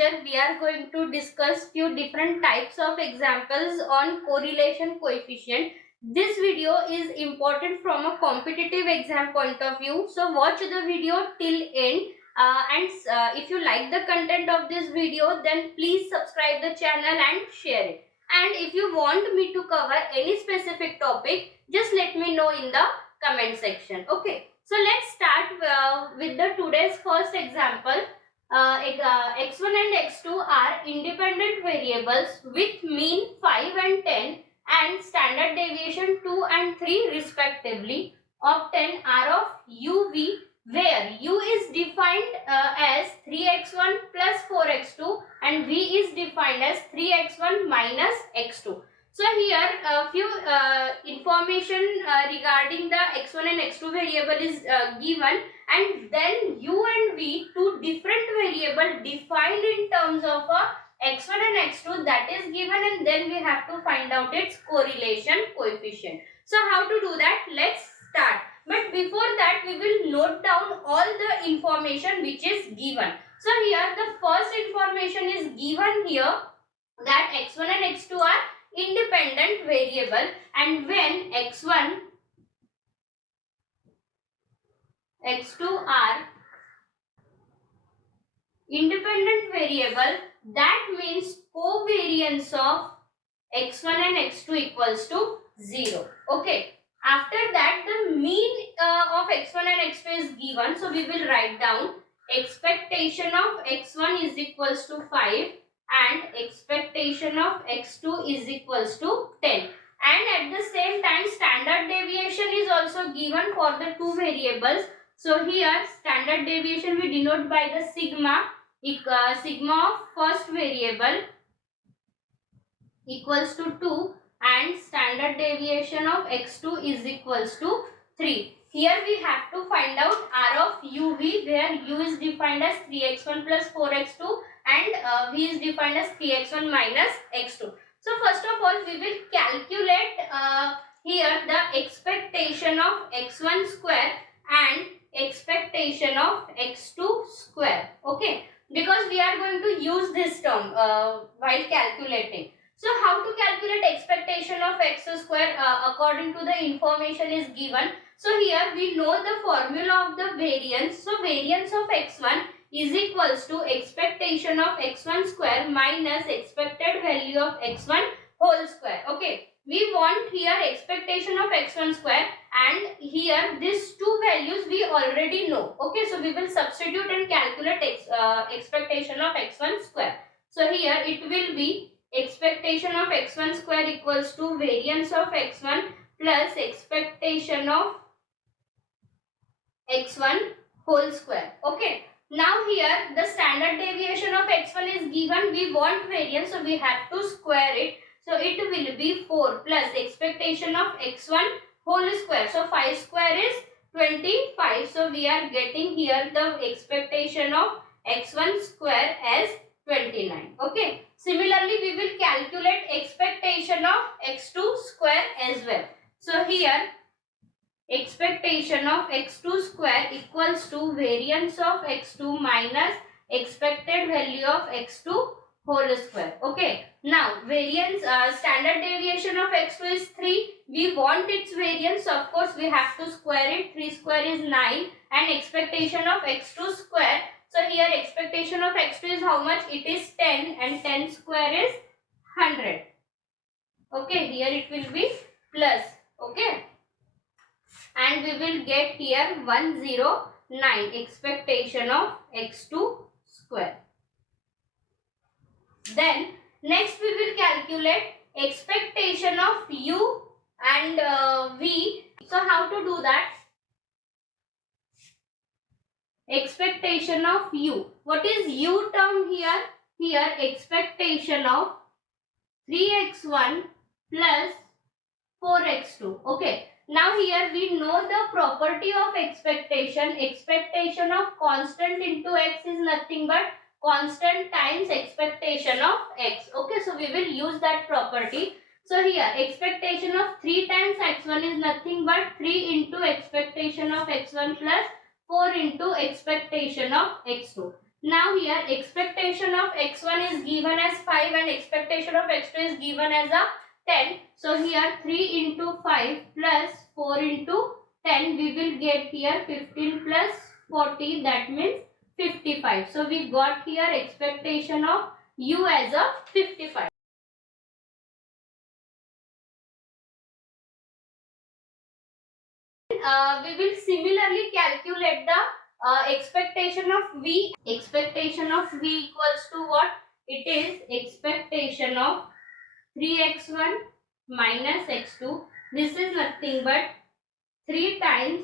lecture we are going to discuss few different types of examples on correlation coefficient. This video is important from a competitive exam point of view, so watch the video till end. And if you like the content of this video, then please subscribe the channel and share it. And if you want me to cover any specific topic, just let me know in the comment section. Okay, so let's start with the today's first example. X1 and x2 are independent variables with mean 5 and 10 and standard deviation 2 and 3 respectively. Obtain R of uv where u is defined as 3x1 plus 4x2 and v is defined as 3x1 minus x2. So here a few information regarding the x1 and x2 variable is given, and then u and v, two different variable defined in terms of x1 and x2, that is given, and then we have to find out its correlation coefficient. So how to do that? Let's start. But before that, we will note down all the information which is given. So here the first information is given here that x1 and x2 are independent variable, and when x1 x2 are independent variable, that means covariance of x1 and x2 equals to 0. Okay, after that the mean of x1 and x2 is given, so we will write down expectation of x1 is equals to 5 and expectation of x2 is equals to 10, and at the same time standard deviation is also given for the two variables. So here standard deviation we denote by the sigma. Sigma of first variable equals to 2 and standard deviation of x2 is equals to 3. Here we have to find out R of uv where u is defined as 3x1 plus 4x2 and v is defined as 3x1 minus x2. So first of all we will calculate here the expectation of x1 square and expectation of x2 square. Okay, because we are going to use this term while calculating. So how to calculate expectation of x square according to the information is given. So here we know the formula of the variance. So variance of x1 is equals to expectation of x1 square minus expected value of x1 whole square. Okay, we want here expectation of x1 square, and here these two values we already know. Okay, so we will substitute and calculate expectation of x1 square. So here it will be expectation of x1 square equals to variance of x1 plus expectation of x1 whole square. Okay, now here the standard deviation of x1 is given, we want variance, so we have to square it. So it will be 4 plus expectation of x1 whole square. So 5 square is 25. So we are getting here the expectation of x1 square as 29. Okay, similarly we will calculate expectation of x2 square as well. So here expectation of x2 square equals to variance of x2 minus expected value of x2 whole square. Okay, now variance standard deviation of x2 is 3. We want its variance, so of course we have to square it. 3 square is 9 and expectation of x2 square. So here expectation of x2 is how much? It is 10 and 10 square is 100. Okay, here it will be plus. Okay, and we will get here 109 expectation of x2 square. Then next we will calculate expectation of u and v. So how to do that? Expectation of u. What is u term here? Here expectation of 3x1 plus 4x2. Okay. Now here we know the property of expectation. Expectation of constant into x is nothing but constant times expectation of x. Okay, so we will use that property. So here expectation of 3 times x1 is nothing but 3 into expectation of x1 plus 4 into expectation of x2. Now here expectation of x1 is given as 5 and expectation of x2 is given as a 10. So here 3 into 5 plus 4 into 10, we will get here 15 plus 40, that means 55. So we got here expectation of u as a 55. We will similarly calculate the expectation of v. Expectation of v equals to what? It is expectation of 3x1 minus x2. This is nothing but 3 times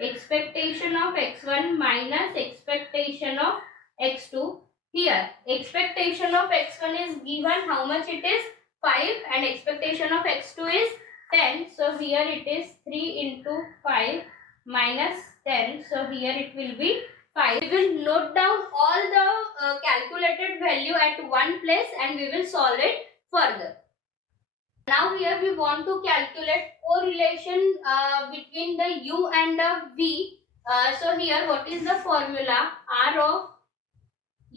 expectation of x1 minus expectation of x2. Here expectation of x1 is given, how much it is? 5, and expectation of x2 is 10. So here it is 3 into 5 minus 10. So here it will be 5. We will note down all the calculated value at one place and we will solve it further. Now here we want to calculate correlation between the u and the v. So here what is the formula? R of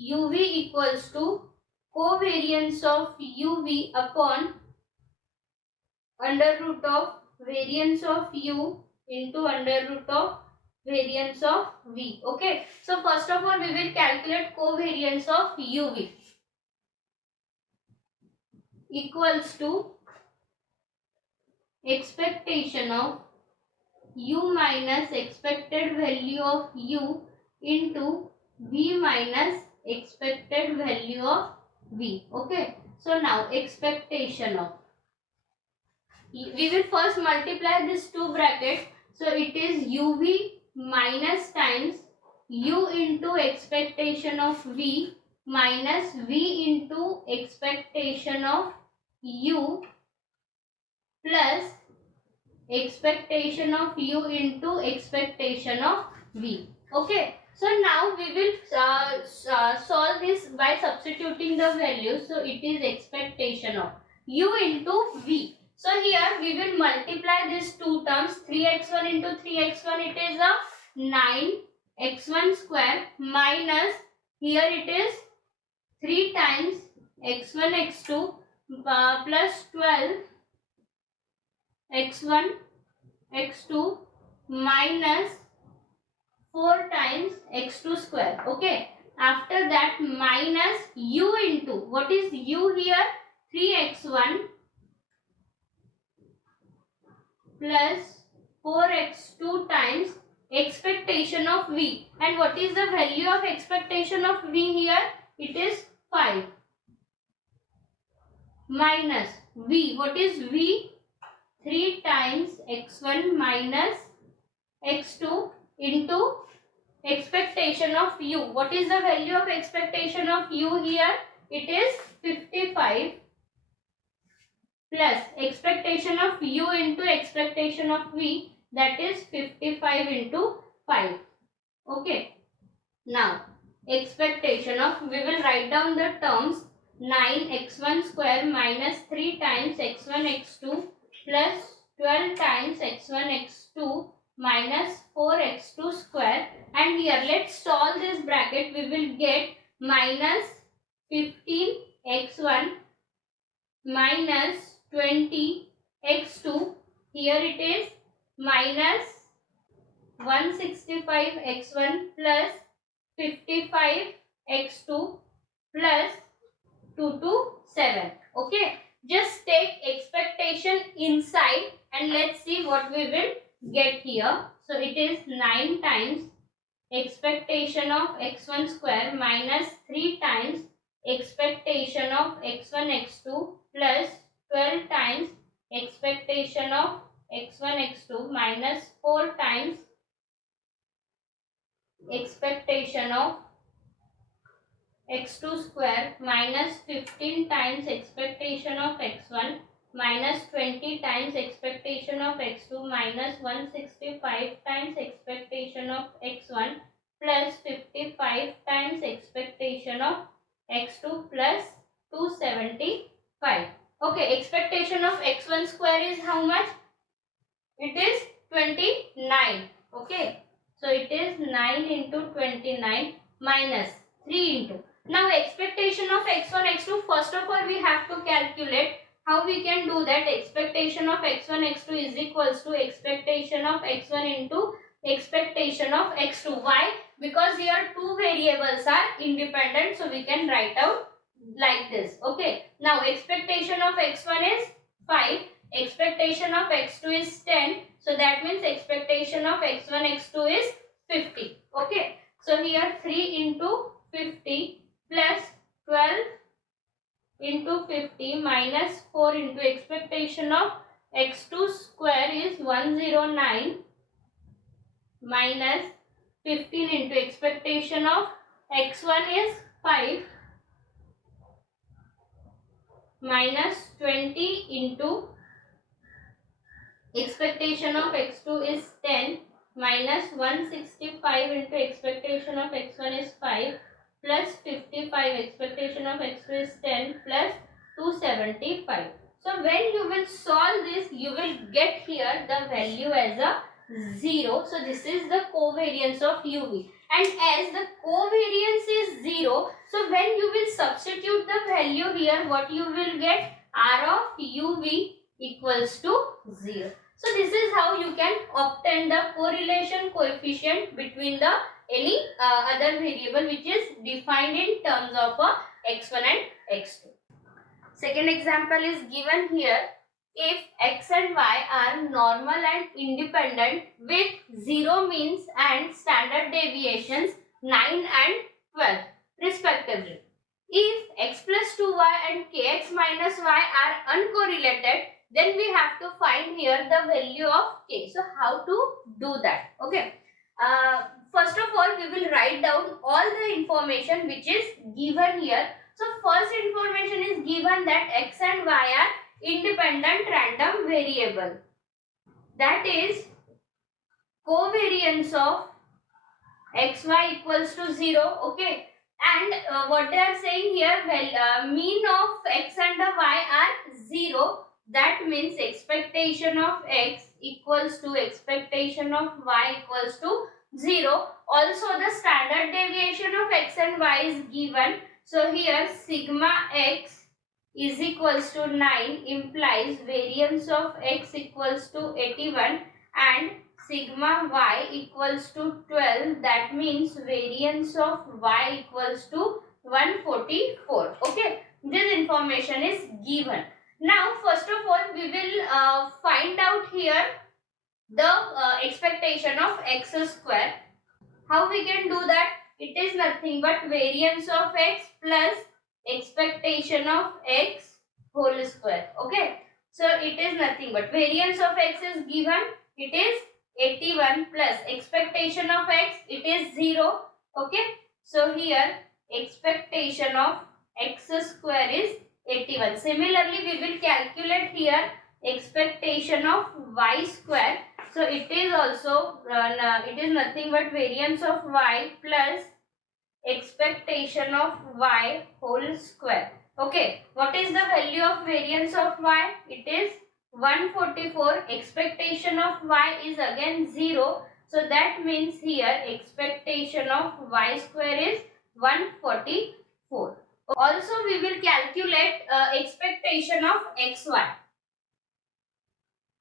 uv equals to covariance of uv upon under root of variance of u into under root of variance of v. Okay. So first of all we will calculate covariance of uv equals to expectation of u minus expected value of u into v minus expected value of v. Okay. So now expectation of, we will first multiply these two brackets. So it is uv minus times u into expectation of v minus v into expectation of u plus expectation of u into expectation of v. Okay. So now we will solve this by substituting the values. So it is expectation of u into v. So here we will multiply these two terms. 3x1 into 3x1, it is a 9x1 square minus here it is 3 times x1 x2 plus 12 x1 x2 minus 4 times x2 square. Okay. After that minus u into, what is u here? 3x1 plus 4x2 times expectation of v. And what is the value of expectation of v here? It is 5 minus v. What is v? 3 times x1 minus x2 into expectation of u. What is the value of expectation of u here? It is 55 plus expectation of u into expectation of v, that is 55 into 5. Okay. Now expectation of, we will write down the terms. 9x1 square minus 3 times x1 x2 plus 12 times x1 x2 minus 4x2 square, and here let's solve this bracket. We will get minus 15x1 minus 20x2, here it is minus 165x1 plus 55x2 plus 2 to 7. Okay. Just take expectation inside and let's see what we will get here. So it is 9 times expectation of x1 square minus 3 times expectation of x1 x2 plus 12 times expectation of x1 x2 minus 4 times expectation of x2 square minus 15 times expectation of x1 minus 20 times expectation of x2 minus 165 times expectation of x1 plus 55 times expectation of x2 plus 275. Okay, expectation of x1 square is how much? It is 29. Okay, so it is 9 into 29 minus 3 into. Now expectation of x1, x2, first of all we have to calculate. How we can do that? Expectation of x1, x2 is equals to expectation of x1 into expectation of x2. Why? Because here two variables are independent, so we can write out like this. Okay. Now expectation of x1 is 5, expectation of x2 is 10. So that means expectation of x1, x2 is 50. Okay. So here 3 into 50 plus 12 into 50 minus 4 into expectation of x2 square is 109 minus 15 into expectation of x1 is 5 minus 20 into expectation of x2 is 10 minus 165 into expectation of x1 is 5 plus 55 expectation of x2 is 10 plus 275. So when you will solve this, you will get here the value as a 0. So this is the covariance of UV, and as the covariance is 0, so when you will substitute the value here, what you will get? R of UV equals to 0. So this is how you can obtain the correlation coefficient between the any other variable which is defined in terms of x1 and x2. Second example is given here. If x and y are normal and independent with 0 means and standard deviations 9 and 12 respectively. If x plus 2y and kx minus y are uncorrelated, then we have to find here the value of k. So how to do that? Okay. First of all, we will write down all the information which is given here. So first information is given that x and y are independent random variable. That is covariance of xy equals to 0. Okay. And what they are saying here, well, mean of x and y are 0. That means expectation of x equals to expectation of y equals to 0. Also the standard deviation of x and y is given. So here sigma x is equals to 9 implies variance of x equals to 81 and sigma y equals to 12. That means variance of y equals to 144. Okay, this information is given. Now first of all we will find out here the expectation of x square. How we can do that? It is nothing but variance of x plus expectation of x whole square. Okay, so it is nothing but variance of x is given, it is 81 plus expectation of x, it is 0. Okay, so here expectation of x square is 81. Similarly, we will calculate here expectation of y square. So it is also it is nothing but variance of y plus expectation of y whole square. Okay, what is the value of variance of y? It is 144. Expectation of y is again 0. So that means here expectation of y square is 144. Also we will calculate expectation of xy.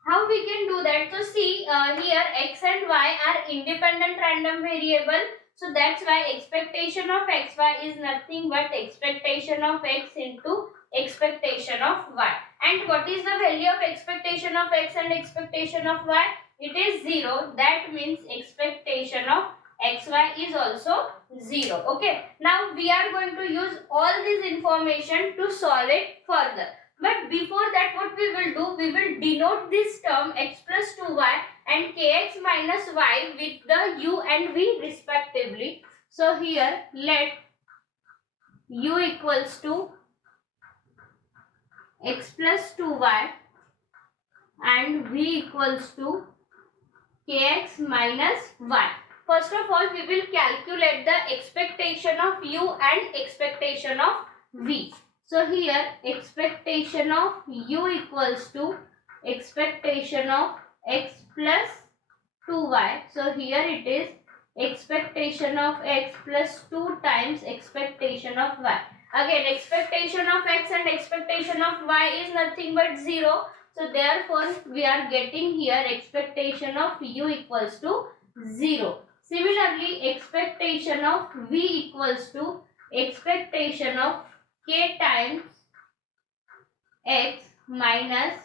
How we can do that? So see here x and y are independent random variable. So that's why expectation of xy is nothing but expectation of x into expectation of y. And what is the value of expectation of x and expectation of y? It is 0. That means expectation of xy is also 0. Okay. Now we are going to use all this information to solve it further. But before that, what we will do? We will denote this term x plus 2y and kx minus y with the u and v respectively. So here let u equals to x plus 2y and v equals to kx minus y. First of all, we will calculate the expectation of u and expectation of v. So here expectation of u equals to expectation of x plus 2y. So here it is expectation of x plus 2 times expectation of y. Again, expectation of x and expectation of y is nothing but 0. So therefore, we are getting here expectation of u equals to 0. Similarly, expectation of v equals to expectation of k times x minus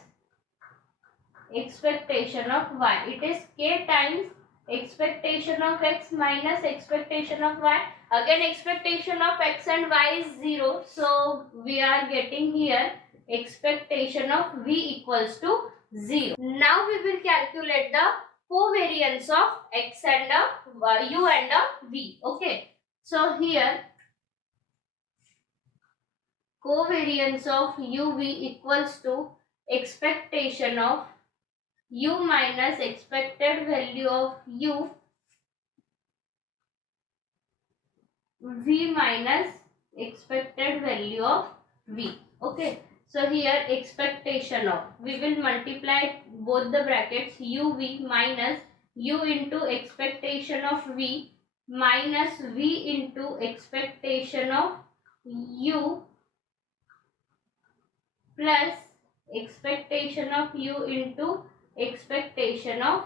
expectation of y. It is k times expectation of x minus expectation of y. Again, expectation of x and y is 0. So we are getting here expectation of v equals to 0. Now we will calculate the covariance of x and u and v. Okay. So here covariance of uv equals to expectation of u minus expected value of u v minus expected value of v. Okay. So here expectation of, we will multiply both the brackets uv minus u into expectation of v minus v into expectation of u plus expectation of u into expectation of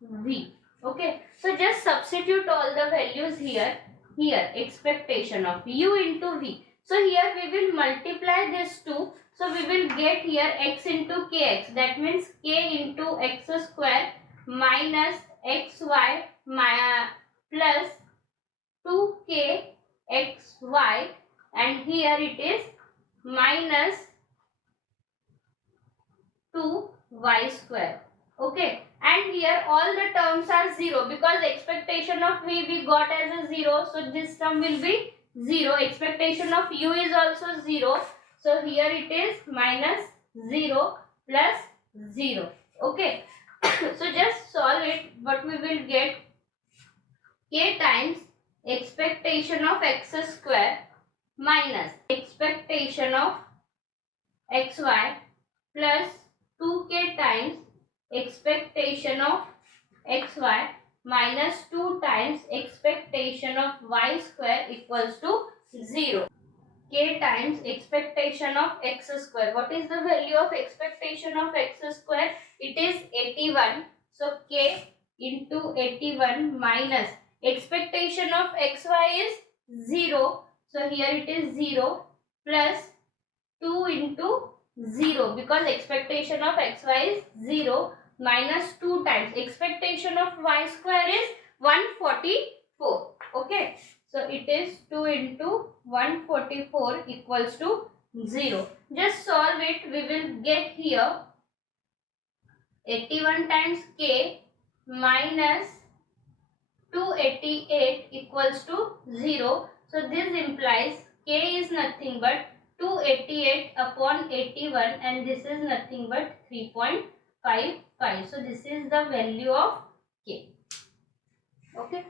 v. Okay, so just substitute all the values here. Here expectation of u into v. So here we will multiply this two. So we will get here x into kx. That means k into x square minus xy plus 2k xy, and here it is minus 2y square. Okay, and here all the terms are 0 because expectation of v we got as a 0, so this term will be 0. Expectation of u is also 0, so here it is minus 0 plus 0. Okay, so just solve it. What we will get, k times expectation of x square minus expectation of xy plus 2k times expectation of xy minus 2 times expectation of y square equals to 0. K times expectation of x square. What is the value of expectation of x square? It is 81. So k into 81 minus expectation of xy is 0. So here it is 0 plus 2 into 0 because expectation of xy is 0 minus 2 times expectation of y square is 144. Okay, so it is 2 into 144 equals to 0. Just solve it. We will get here 81 times k minus 288 equals to 0. So this implies k is nothing but 288 upon 81, and this is nothing but 3.55. So this is the value of k. Okay.